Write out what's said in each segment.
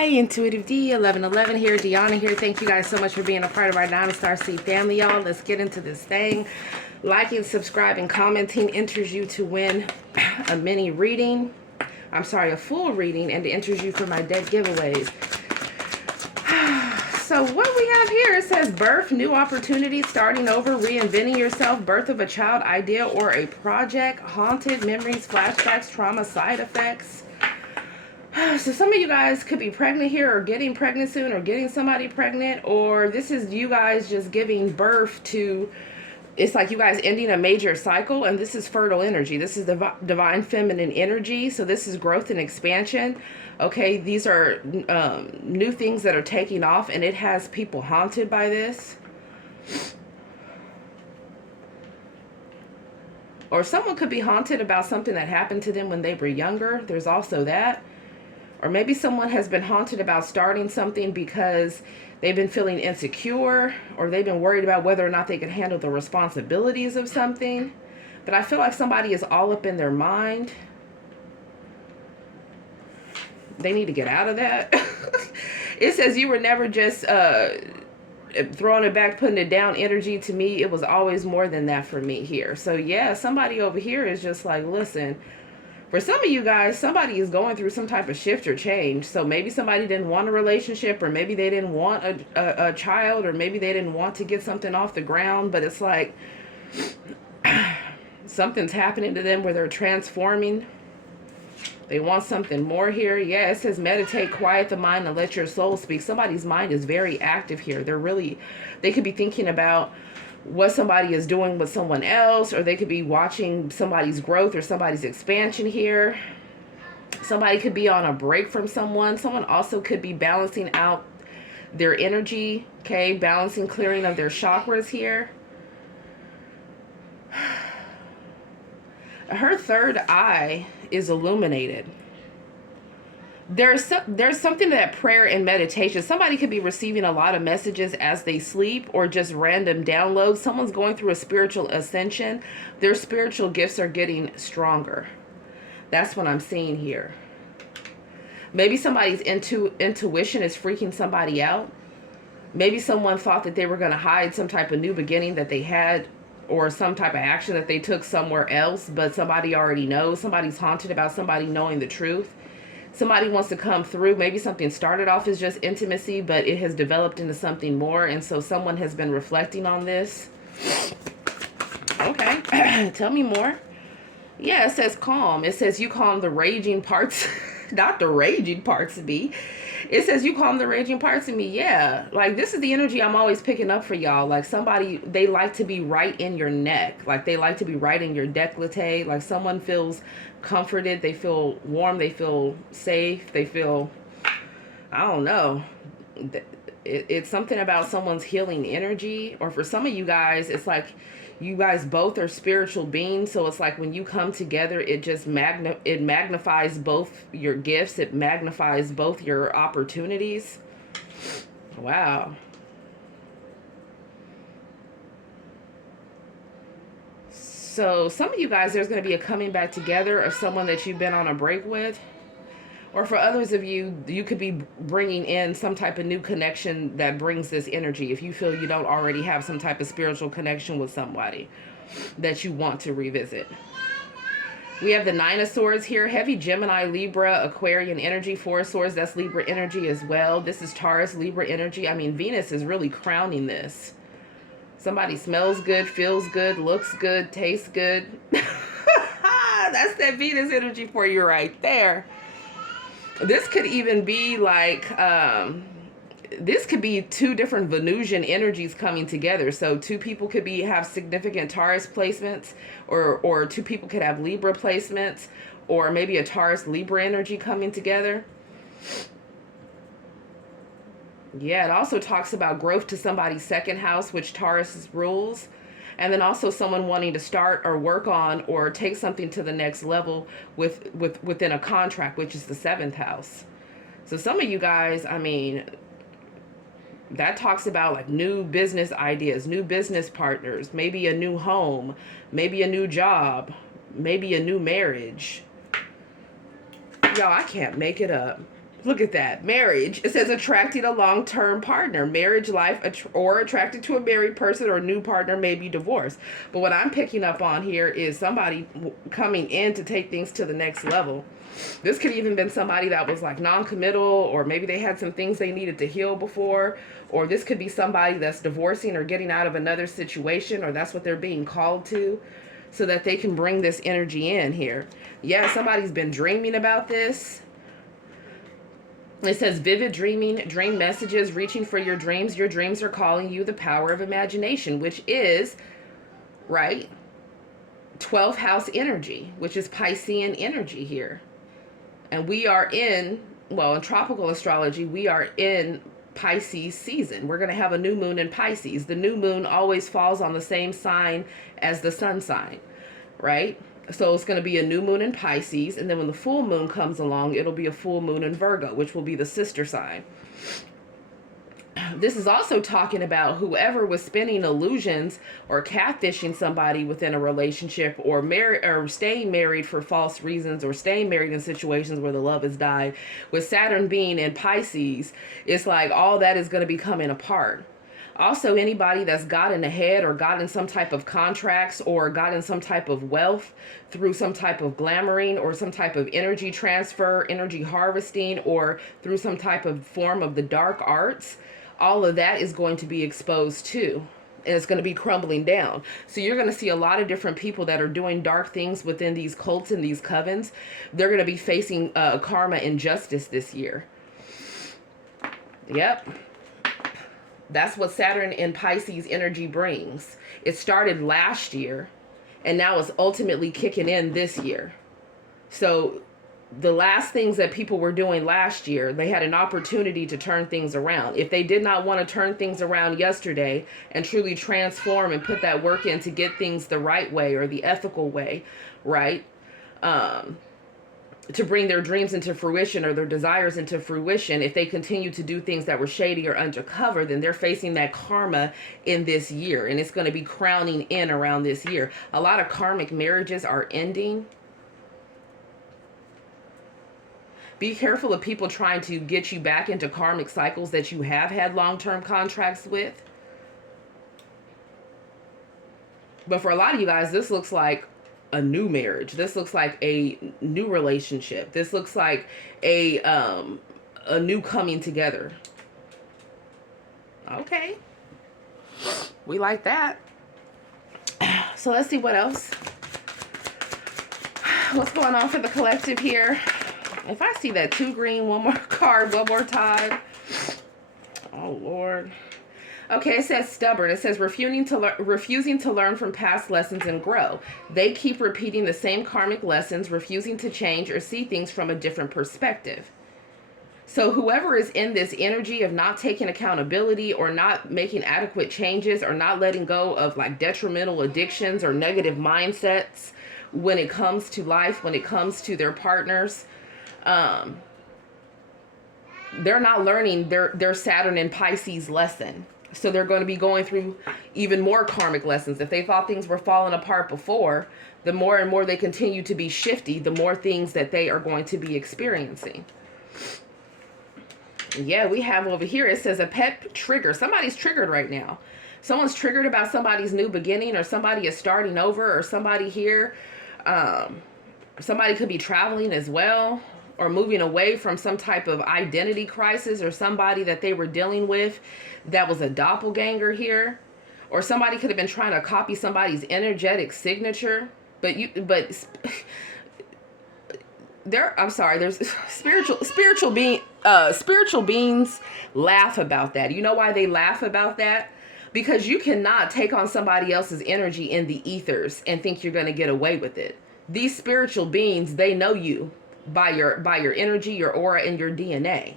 Hi, Intuitive D, 1111 here, Deonna here. Thank you guys so much for being a part of our Namasté Seed family, y'all. Let's get into this thing. Liking, subscribing, commenting enters you to win a mini reading. I'm sorry, a full reading, and enters you for my deck giveaways. So what we have here, it says birth, new opportunity, starting over, reinventing yourself, birth of a child, idea, or a project, haunted, memories, flashbacks, trauma, side effects. So some of you guys could be pregnant here, or getting pregnant soon, or getting somebody pregnant, or this is you guys just giving birth to, it's like you guys ending a major cycle, and this is fertile energy. This is the divine feminine energy. So this is growth and expansion. Okay, these are new things that are taking off, and it has people haunted by this. Or someone could be haunted about something that happened to them when they were younger. There's also that. Or maybe someone has been haunted about starting something because they've been feeling insecure, or they've been worried about whether or not they can handle the responsibilities of something. But I feel like somebody is all up in their mind. They need to get out of that. It says you were never just throwing it back, putting it down energy. To me, it was always more than that for me here. So yeah, somebody over here is just like, listen, for some of you guys, somebody is going through some type of shift or change. So maybe somebody didn't want a relationship, or maybe they didn't want a child, or maybe they didn't want to get something off the ground. But it's like something's happening to them where they're transforming. They want something more here. Yeah, it says meditate, quiet the mind, and let your soul speak. Somebody's mind is very active here. They could be thinking about what somebody is doing with someone else, or they could be watching somebody's growth or somebody's expansion here. Somebody could be on a break from someone. Someone also could be balancing out their energy, okay? Balancing, clearing of their chakras here. Her third eye is illuminated. There's something to that prayer and meditation. Somebody could be receiving a lot of messages as they sleep, or just random downloads. Someone's going through a spiritual ascension. Their spiritual gifts are getting stronger. That's what I'm seeing here. Maybe somebody's intuition is freaking somebody out. Maybe someone thought that they were going to hide some type of new beginning that they had, or some type of action that they took somewhere else, but somebody already knows. Somebody's haunted about somebody knowing the truth. Somebody wants to come through. Maybe something started off as just intimacy, but it has developed into something more. And so someone has been reflecting on this. Okay. Tell me more. Yeah, it says calm. It says you calm the raging parts. Not the raging parts of me. It says you calm the raging parts of me. Yeah. Like, this is the energy I'm always picking up for y'all. Like, somebody, they like to be right in your neck. Like, they like to be right in your décolleté. Like, someone feels comforted. They feel warm. They feel safe. They feel, I don't know. It's something about someone's healing energy. Or for some of you guys, it's like you guys both are spiritual beings. So it's like when you come together, it just magnifies both your gifts. It magnifies both your opportunities. Wow. So some of you guys, there's going to be a coming back together of someone that you've been on a break with. Or for others of you, you could be bringing in some type of new connection that brings this energy. If you feel you don't already have some type of spiritual connection with somebody that you want to revisit. We have the Nine of Swords here. Heavy Gemini, Libra, Aquarian energy. Four of Swords, that's Libra energy as well. This is Taurus, Libra energy. I mean, Venus is really crowning this. Somebody smells good, feels good, looks good, tastes good. That's that Venus energy for you right there. This could even be like, this could be two different Venusian energies coming together. So two people could have significant Taurus placements, or two people could have Libra placements, or maybe a Taurus Libra energy coming together. Yeah, it also talks about growth to somebody's second house, which Taurus rules. And then also someone wanting to start or work on or take something to the next level within a contract, which is the seventh house. So some of you guys, I mean, that talks about like new business ideas, new business partners, maybe a new home, maybe a new job, maybe a new marriage. Y'all, I can't make it up. Look at that. Marriage. It says attracting a long-term partner. Marriage life or attracted to a married person or new partner may be divorced. But what I'm picking up on here is somebody coming in to take things to the next level. This could even been somebody that was like non-committal, or maybe they had some things they needed to heal before, or this could be somebody that's divorcing or getting out of another situation, or that's what they're being called to, so that they can bring this energy in here. Yeah, somebody's been dreaming about this. It says vivid dreaming, dream messages, reaching for your dreams. Your dreams are calling you, the power of imagination, which is, right, 12th house energy, which is Piscean energy here. And we are in, well, in tropical astrology, we are in Pisces season. We're going to have a new moon in Pisces. The new moon always falls on the same sign as the sun sign, right? So it's going to be a new moon in Pisces, and then when the full moon comes along, it'll be a full moon in Virgo, which will be the sister sign. This is also talking about whoever was spinning illusions or catfishing somebody within a relationship, or staying married for false reasons, or staying married in situations where the love has died. With Saturn being in Pisces, it's like all that is going to be coming apart. Also, anybody that's gotten ahead or gotten some type of contracts or gotten some type of wealth through some type of glamoring or some type of energy transfer, energy harvesting, or through some type of form of the dark arts, all of that is going to be exposed too. And it's going to be crumbling down. So you're going to see a lot of different people that are doing dark things within these cults and these covens. They're going to be facing karma and justice this year. Yep. That's what Saturn in Pisces energy brings. It started last year, and now it's ultimately kicking in this year. So the last things that people were doing last year, they had an opportunity to turn things around. If they did not want to turn things around yesterday and truly transform and put that work in to get things the right way or the ethical way, right? To bring their dreams into fruition or their desires into fruition, if they continue to do things that were shady or undercover, then they're facing that karma in this year. And it's going to be crowning in around this year. A lot of karmic marriages are ending. Be careful of people trying to get you back into karmic cycles that you have had long-term contracts with. But for a lot of you guys, this looks like a new marriage. This looks like a new relationship. This looks like a new coming together. Okay. We like that. So let's see what else. What's going on for the collective here? If I see that 2 green, one more card, one more time. Oh, Lord. Okay, it says stubborn. It says refusing to learn from past lessons and grow. They keep repeating the same karmic lessons, refusing to change or see things from a different perspective. So whoever is in this energy of not taking accountability or not making adequate changes or not letting go of like detrimental addictions or negative mindsets when it comes to life, when it comes to their partners, they're not learning their Saturn and Pisces lesson. So they're going to be going through even more karmic lessons. If they thought things were falling apart before, the more and more they continue to be shifty, the more things that they are going to be experiencing. Yeah, we have over here, it says a pet trigger. Somebody's triggered right now. Someone's triggered about somebody's new beginning, or somebody is starting over, or somebody here. Somebody could be traveling as well, or moving away from some type of identity crisis, or somebody that they were dealing with that was a doppelganger here, or somebody could have been trying to copy somebody's energetic signature, there's spiritual beings laugh about that. You know why they laugh about that? Because you cannot take on somebody else's energy in the ethers and think you're going to get away with it. These spiritual beings, they know you by your energy, your aura, and your DNA.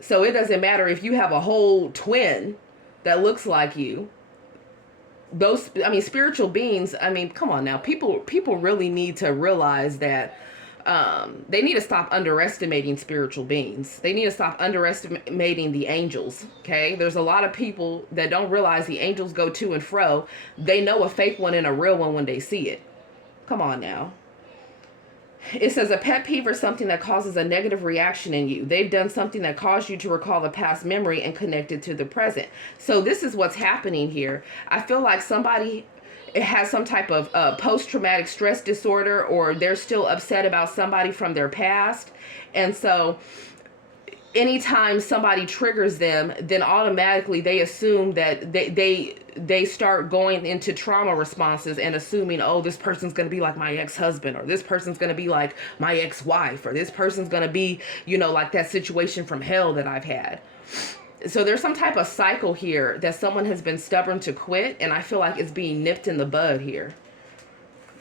So it doesn't matter if you have a whole twin that looks like you. Those, spiritual beings, come on now. People really need to realize that they need to stop underestimating spiritual beings. They need to stop underestimating the angels, okay? There's a lot of people that don't realize the angels go to and fro. They know a fake one and a real one when they see it. Come on now. It says a pet peeve or something that causes a negative reaction in you. They've done something that caused you to recall the past memory and connect it to the present. So this is what's happening here. I feel like somebody has some type of post-traumatic stress disorder, or they're still upset about somebody from their past. And so anytime somebody triggers them, then automatically they assume that they start going into trauma responses and assuming, oh, this person's going to be like my ex-husband, or this person's going to be like my ex-wife, or this person's going to be, you know, like that situation from hell that I've had. So there's some type of cycle here that someone has been stubborn to quit, and I feel like it's being nipped in the bud here.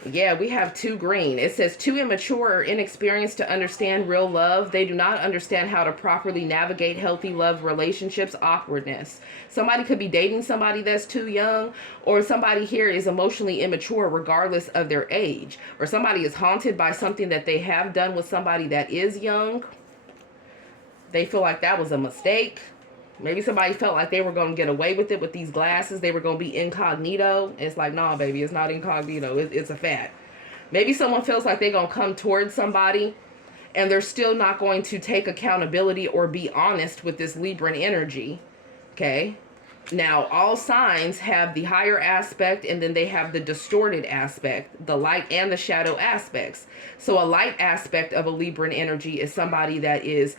Yeah, we have 2 green. It says too immature or inexperienced to understand real love. They do not understand how to properly navigate healthy love relationships. Awkwardness. Somebody could be dating somebody that's too young, or somebody here is emotionally immature regardless of their age, or somebody is haunted by something that they have done with somebody that is young. They feel like that was a mistake. Maybe somebody felt like they were going to get away with it with these glasses. They were going to be incognito. It's like, nah, baby, it's not incognito. It's a fact. Maybe someone feels like they're going to come towards somebody and they're still not going to take accountability or be honest with this Libran energy. Okay. Now, all signs have the higher aspect, and then they have the distorted aspect, the light and the shadow aspects. So a light aspect of a Libran energy is somebody that is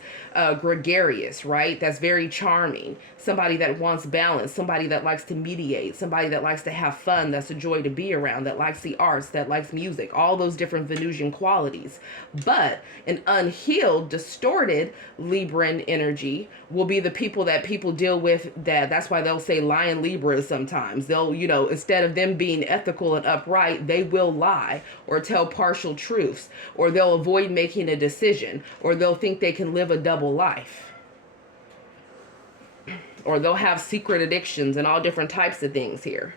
gregarious, right? That's very charming. Somebody that wants balance, somebody that likes to mediate, somebody that likes to have fun, that's a joy to be around, that likes the arts, that likes music, all those different Venusian qualities. But an unhealed, distorted Libran energy will be the people that people deal with, that's why they'll say lion Libras sometimes. They'll, you know, instead of them being ethical and upright, they will lie or tell partial truths, or they'll avoid making a decision, or they'll think they can live a double life, or they'll have secret addictions and all different types of things here.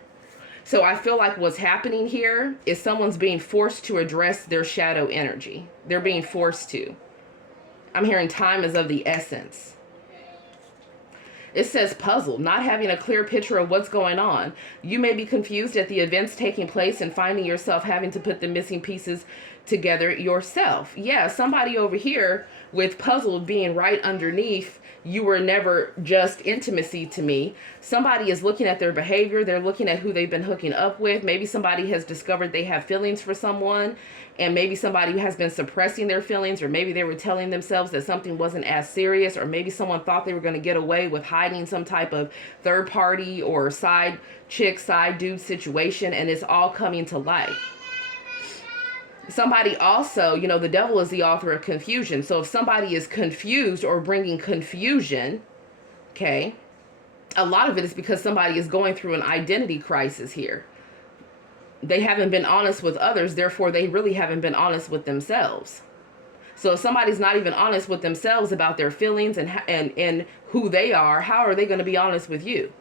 So I feel like what's happening here is someone's being forced to address their shadow energy. They're being forced to. I'm hearing time is of the essence. It says puzzled, not having a clear picture of what's going on. You may be confused at the events taking place and finding yourself having to put the missing pieces together yourself. Yeah, somebody over here with puzzled being right underneath, you were never just intimacy to me. Somebody is looking at their behavior. They're looking at who they've been hooking up with. Maybe somebody has discovered they have feelings for someone, and maybe somebody has been suppressing their feelings, or maybe they were telling themselves that something wasn't as serious, or maybe someone thought they were going to get away with hiding some type of third party or side chick, side dude situation, and it's all coming to light. Somebody also, you know, the devil is the author of confusion. So if somebody is confused or bringing confusion, okay, a lot of it is because somebody is going through an identity crisis here. They haven't been honest with others, therefore they really haven't been honest with themselves. So if somebody's not even honest with themselves about their feelings and who they are, how are they going to be honest with you?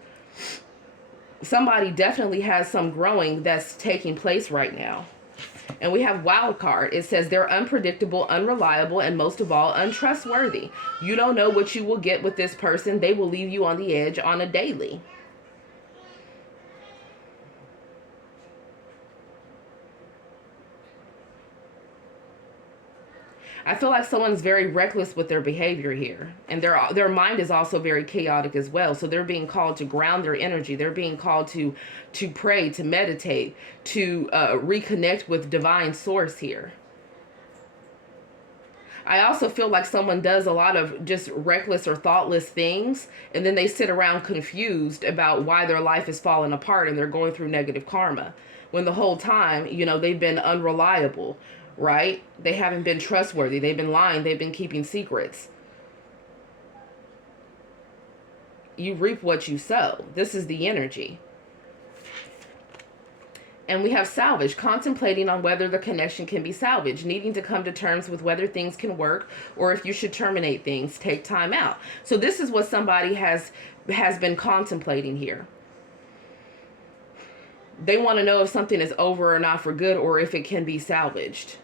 Somebody definitely has some growing that's taking place right now. And we have wild card. It says they're unpredictable, unreliable, and most of all, untrustworthy. You don't know what you will get with this person. They will leave you on the edge on a daily. I feel like someone's very reckless with their behavior here. And their mind is also very chaotic as well. So they're being called to ground their energy. They're being called to pray, to meditate, to reconnect with divine source here. I also feel like someone does a lot of just reckless or thoughtless things, and then they sit around confused about why their life is falling apart and they're going through negative karma. When the whole time, you know, they've been unreliable. Right? They haven't been trustworthy. They've been lying. They've been keeping secrets. You reap what you sow. This is the energy. And we have salvage, contemplating on whether the connection can be salvaged, needing to come to terms with whether things can work or if you should terminate things, take time out. So this is what somebody has been contemplating here. They want to know if something is over or not for good, or if it can be salvaged.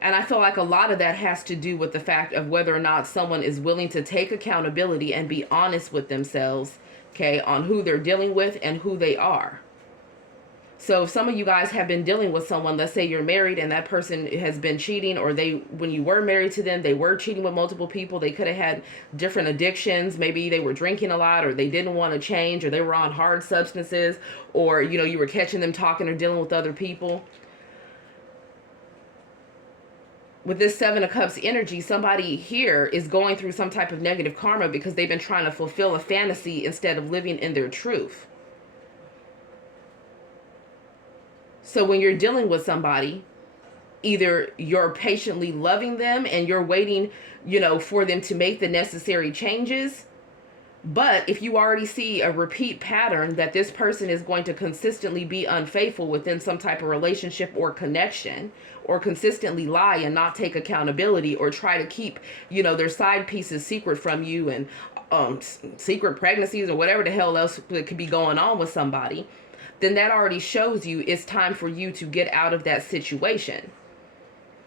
And I feel like a lot of that has to do with the fact of whether or not someone is willing to take accountability and be honest with themselves, okay, on who they're dealing with and who they are. So if some of you guys have been dealing with someone, let's say you're married and that person has been cheating, or when you were married to them, they were cheating with multiple people. They could have had different addictions. Maybe they were drinking a lot, or they didn't want to change, or they were on hard substances, or, you were catching them talking or dealing with other people. With this Seven of Cups energy, somebody here is going through some type of negative karma because they've been trying to fulfill a fantasy instead of living in their truth. So when you're dealing with somebody, either you're patiently loving them and you're waiting, for them to make the necessary changes. But if you already see a repeat pattern that this person is going to consistently be unfaithful within some type of relationship or connection, or consistently lie and not take accountability, or try to keep, their side pieces secret from you, and secret pregnancies or whatever the hell else that could be going on with somebody, then that already shows you it's time for you to get out of that situation.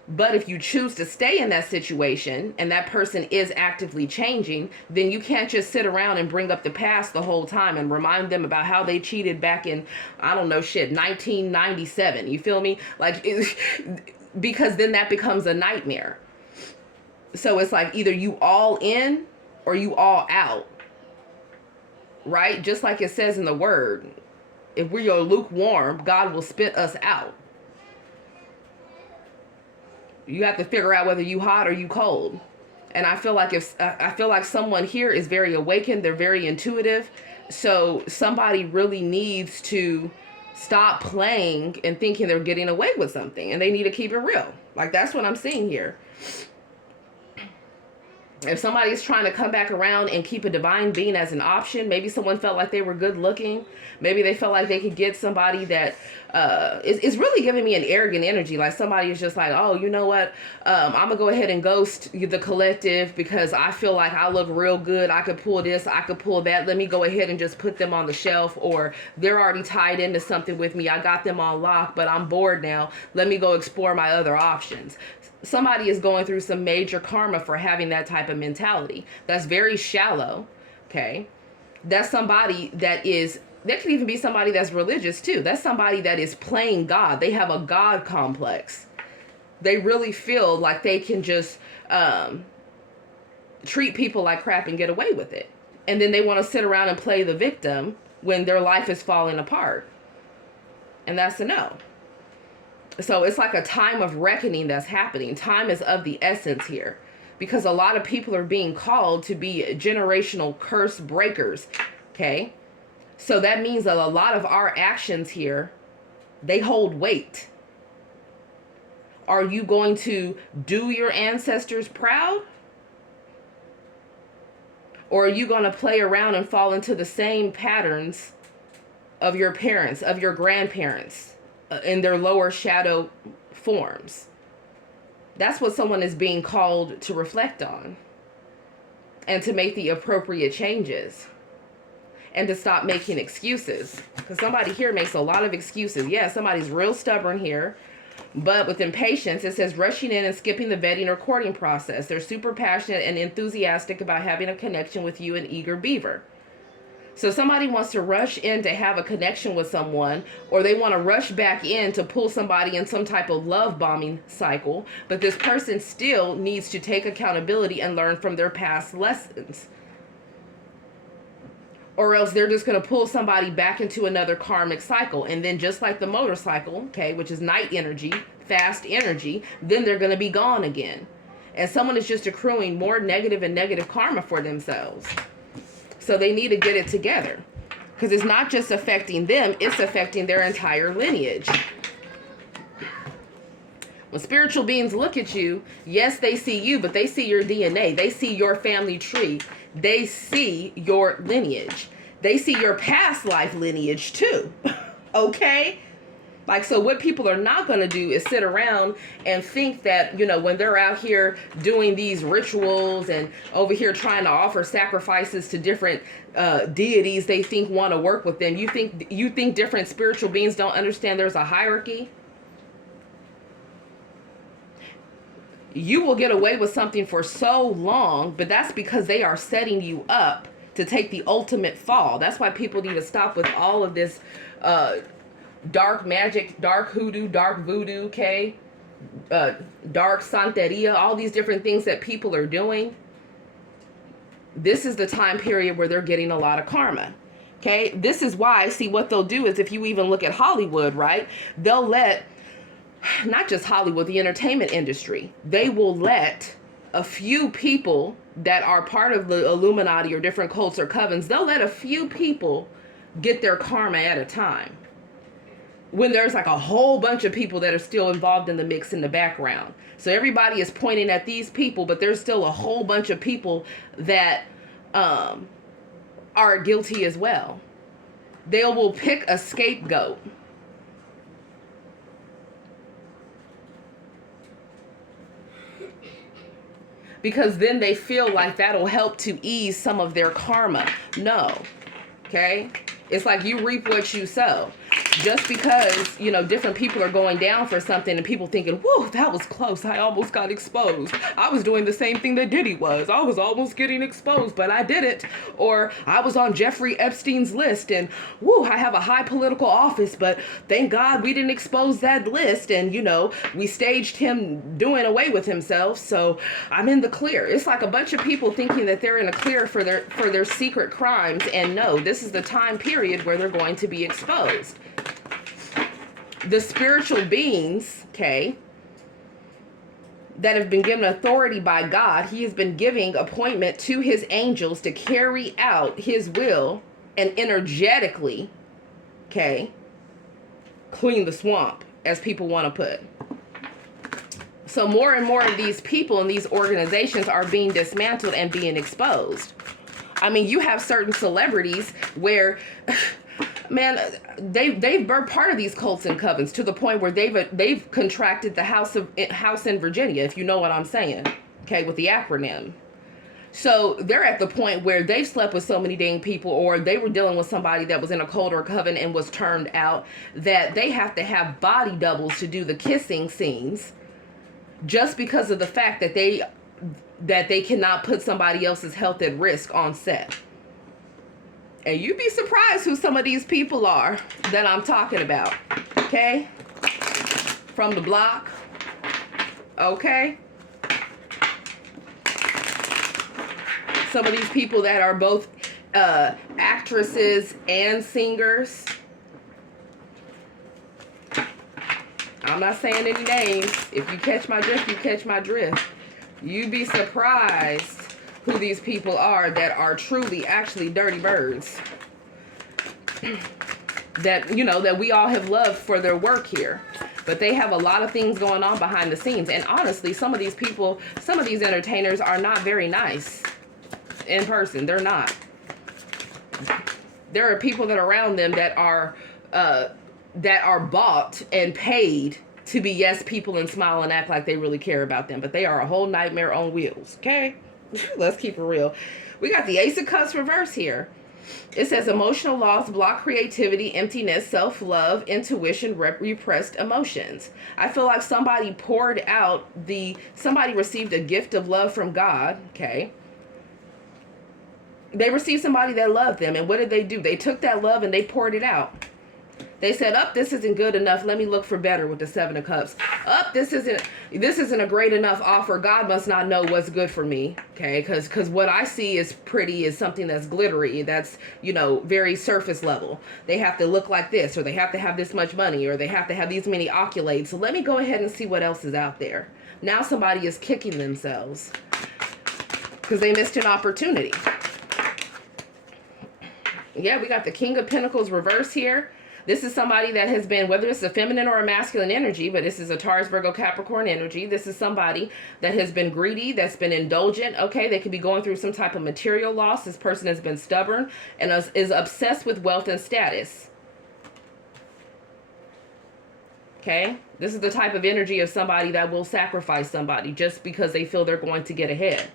But if you choose to stay in that situation and that person is actively changing, then you can't just sit around and bring up the past the whole time and remind them about how they cheated back in, 1997. You feel me? Because then that becomes a nightmare. So it's like either you all in or you all out. Right? Just like it says in the word. If we are lukewarm, God will spit us out. You have to figure out whether you hot or you cold. And I feel like someone here is very awakened. They're very intuitive. So somebody really needs to stop playing and thinking they're getting away with something. And they need to keep it real. That's what I'm seeing here. If somebody's trying to come back around and keep a divine being as an option, maybe someone felt like they were good looking. Maybe they felt like they could get somebody that is really giving me an arrogant energy. Like somebody is just like, oh, you know what? I'm going to go ahead and ghost the collective because I feel like I look real good. I could pull this. I could pull that. Let me go ahead and just put them on the shelf. Or they're already tied into something with me. I got them on lock, but I'm bored now. Let me go explore my other options. Somebody is going through some major karma for having that type of mentality. That's very shallow, okay? That's somebody that could even be somebody that's religious too. That's somebody that is playing God. They have a God complex. They really feel like they can just treat people like crap and get away with it. And then they want to sit around and play the victim when their life is falling apart. And that's a no. So it's like a time of reckoning that's happening. Time is of the essence here. Because a lot of people are being called to be generational curse breakers. Okay? So that means that a lot of our actions here, they hold weight. Are you going to do your ancestors proud? Or are you going to play around and fall into the same patterns of your parents, of your grandparents? In their lower shadow forms. That's what someone is being called to reflect on. And to make the appropriate changes. And to stop making excuses. Because somebody here makes a lot of excuses. Yeah, somebody's real stubborn here. But with impatience, it says rushing in and skipping the vetting or courting process. They're super passionate and enthusiastic about having a connection with you, an eager beaver. So somebody wants to rush in to have a connection with someone, or they want to rush back in to pull somebody in some type of love bombing cycle, but this person still needs to take accountability and learn from their past lessons. Or else they're just going to pull somebody back into another karmic cycle. And then just like the motorcycle, okay, which is night energy, fast energy, then they're going to be gone again. And someone is just accruing more negative and negative karma for themselves. So they need to get it together. Because it's not just affecting them, it's affecting their entire lineage. When spiritual beings look at you, yes, they see you, but they see your DNA. They see your family tree. They see your lineage. They see your past life lineage too. Okay? So what people are not going to do is sit around and think that, when they're out here doing these rituals and over here trying to offer sacrifices to different deities they think want to work with them. You think different spiritual beings don't understand there's a hierarchy? You will get away with something for so long, but that's because they are setting you up to take the ultimate fall. That's why people need to stop with all of this dark magic, dark hoodoo, dark voodoo, okay? Dark Santeria, all these different things that people are doing. This is the time period where they're getting a lot of karma. Okay, this is why, see, what they'll do is, if you even look at Hollywood, right, they'll let, not just Hollywood, the entertainment industry, they will let a few people that are part of the Illuminati or different cults or covens, they'll let a few people get their karma at a time, when there's like a whole bunch of people that are still involved in the mix in the background. So everybody is pointing at these people, but there's still a whole bunch of people that are guilty as well. They will pick a scapegoat. Because then they feel like that'll help to ease some of their karma. No. Okay? It's like you reap what you sow. Just because, you know, different people are going down for something and people thinking, whoa, that was close. I almost got exposed. I was doing the same thing that Diddy was. I was almost getting exposed, but I didn't. Or I was on Jeffrey Epstein's list and, whoo, I have a high political office, but thank God we didn't expose that list. And, you know, we staged him doing away with himself. So I'm in the clear. It's like a bunch of people thinking that they're in a clear for their secret crimes. And no, this is the time period where they're going to be exposed. The spiritual beings, okay, that have been given authority by God, he has been giving appointment to his angels to carry out his will and energetically, okay, clean the swamp, as people want to put. So more and more of these people and these organizations are being dismantled and being exposed. I mean, you have certain celebrities where... Man, they've been part of these cults and covens to the point where they've contracted the house in Virginia, if you know what I'm saying, okay, with the acronym. So they're at the point where they've slept with so many dang people, or they were dealing with somebody that was in a cult or a coven and was turned out, that they have to have body doubles to do the kissing scenes, just because of the fact that they cannot put somebody else's health at risk on set. And you'd be surprised who some of these people are that I'm talking about. Okay? From the block. Okay? Some of these people that are both actresses and singers. I'm not saying any names. If you catch my drift, you catch my drift. You'd be surprised who these people are that are truly actually dirty birds. That, you know, that we all have loved for their work here. But they have a lot of things going on behind the scenes. And honestly, some of these people, some of these entertainers are not very nice in person. They're not. There are people that are around them that are bought and paid to be yes people and smile and act like they really care about them. But they are a whole nightmare on wheels. Okay? Let's keep it real. We got the Ace of Cups reverse here. It says emotional loss, block creativity, emptiness, self-love, intuition, repressed emotions. I feel like somebody poured out somebody received a gift of love from God, okay? They received somebody that loved them, and what did they do? They took that love and they poured it out. They said, this isn't good enough. Let me look for better with the Seven of Cups. This isn't a great enough offer. God must not know what's good for me. Okay. Cause what I see is something that's glittery. That's, you know, very surface level. They have to look like this, or they have to have this much money, or they have to have these many accolades. So let me go ahead and see what else is out there. Now somebody is kicking themselves because they missed an opportunity. Yeah. We got the King of Pentacles reverse here. This is somebody that has been, whether it's a feminine or a masculine energy, but this is a Taurus, Virgo, Capricorn energy. This is somebody that has been greedy, that's been indulgent. Okay, they could be going through some type of material loss. This person has been stubborn and is obsessed with wealth and status. Okay, this is the type of energy of somebody that will sacrifice somebody just because they feel they're going to get ahead.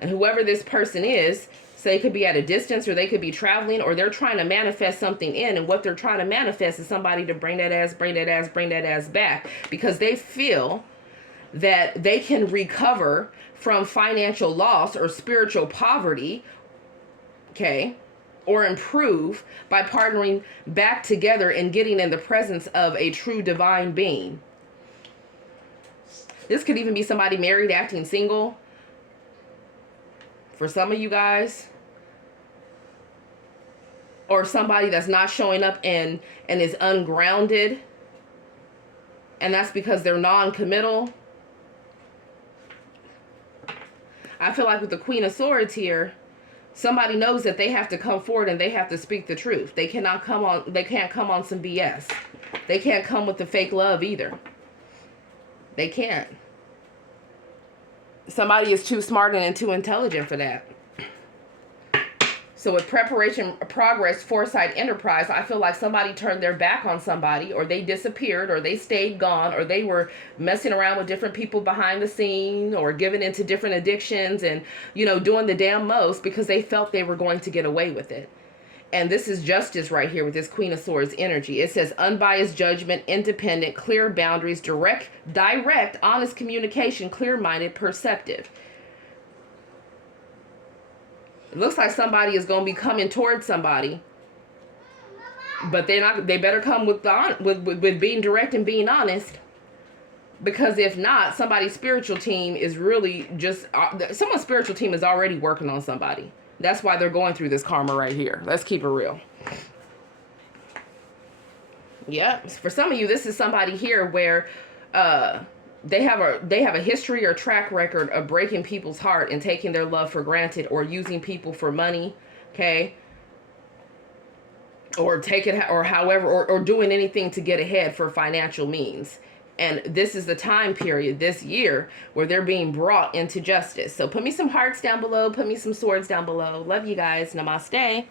And whoever this person is, so they could be at a distance, or they could be traveling, or they're trying to manifest something in, and what they're trying to manifest is somebody to bring that ass back, because they feel that they can recover from financial loss or spiritual poverty, okay, or improve by partnering back together and getting in the presence of a true divine being. This could even be somebody married acting single. For some of you guys. Or somebody that's not showing up and is ungrounded. And that's because they're non-committal. I feel like with the Queen of Swords here, somebody knows that they have to come forward and they have to speak the truth. They can't come on some BS. They can't come with the fake love either. They can't. Somebody is too smart and too intelligent for that. So with preparation, progress, foresight, enterprise, I feel like somebody turned their back on somebody, or they disappeared, or they stayed gone, or they were messing around with different people behind the scene, or giving into different addictions and, you know, doing the damn most because they felt they were going to get away with it. And this is justice right here with this Queen of Swords energy. It says unbiased judgment, independent, clear boundaries, direct, honest communication, clear-minded, perceptive. It looks like somebody is going to be coming towards somebody, but they better come with being direct and being honest, because if not, somebody's spiritual team is really just someone's spiritual team is already working on somebody. That's why they're going through this karma right here. Let's keep it real. Yeah, for some of you, this is somebody here where they have a history or track record of breaking people's heart and taking their love for granted, or using people for money, okay, or or doing anything to get ahead for financial means. And this is the time period this year where they're being brought into justice. So put me some hearts down below, put me some swords down below. Love you guys. Namaste.